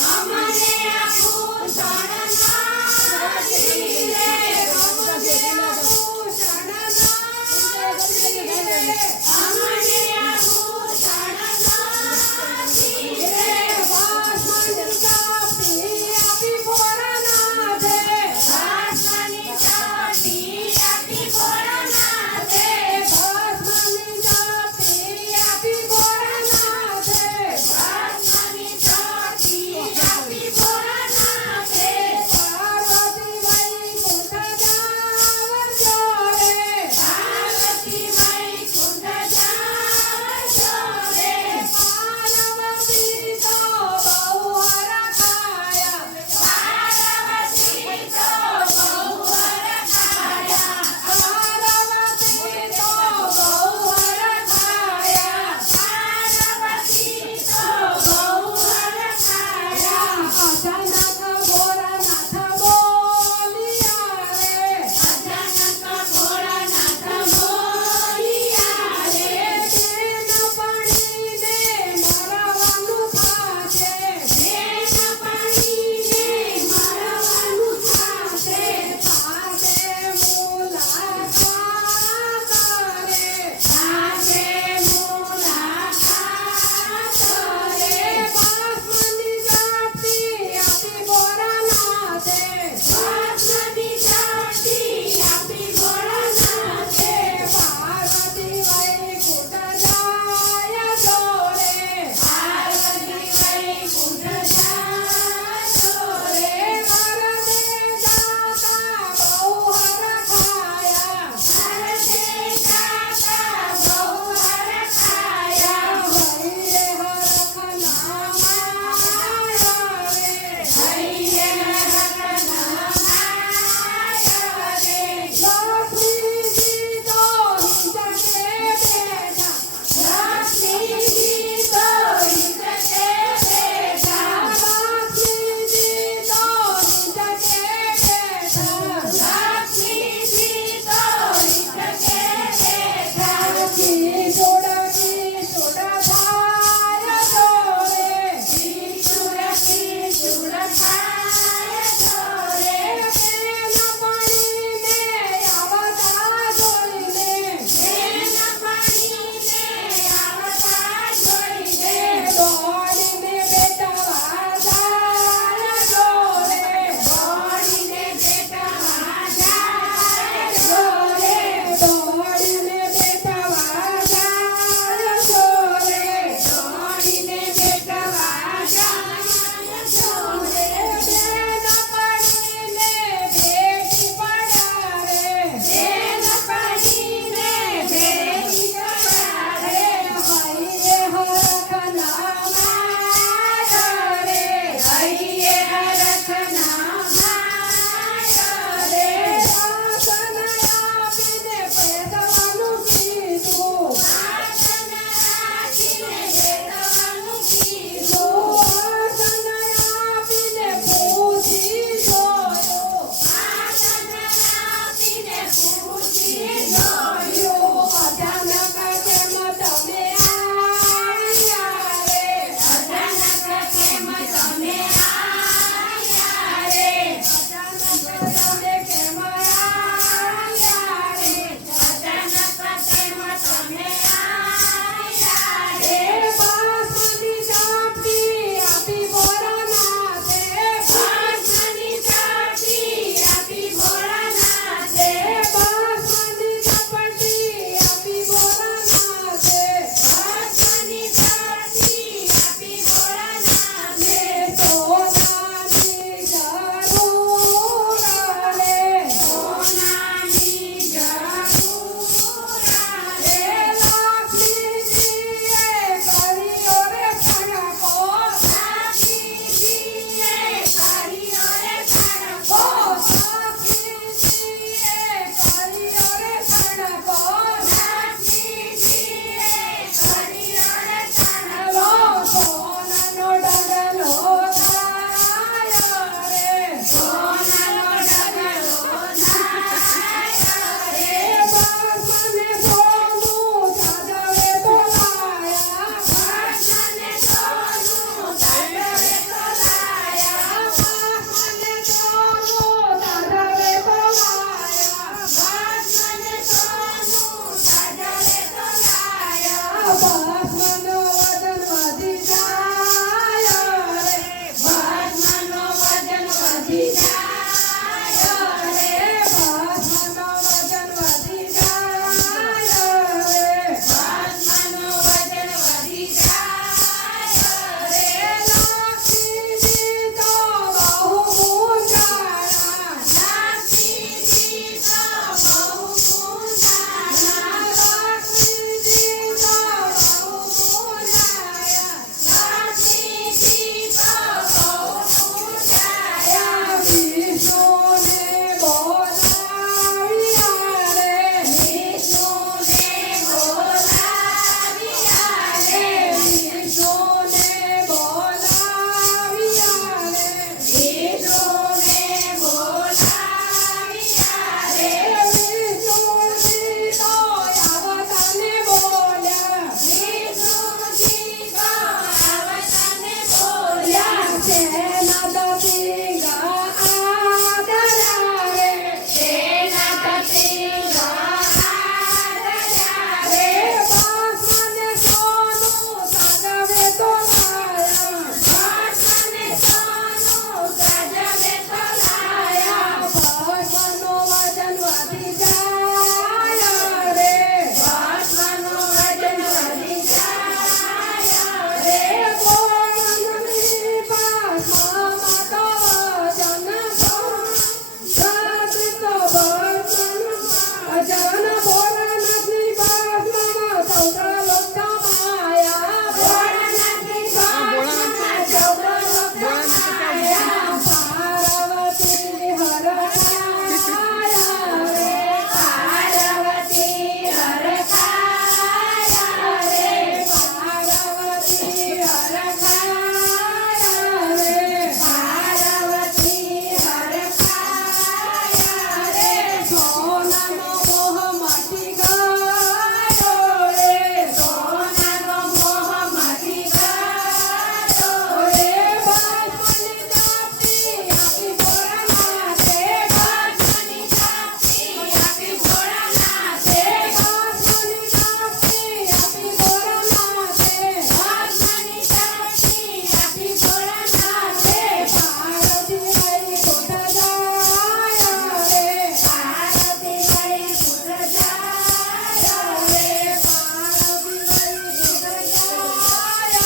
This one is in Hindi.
हमारे आपको सारा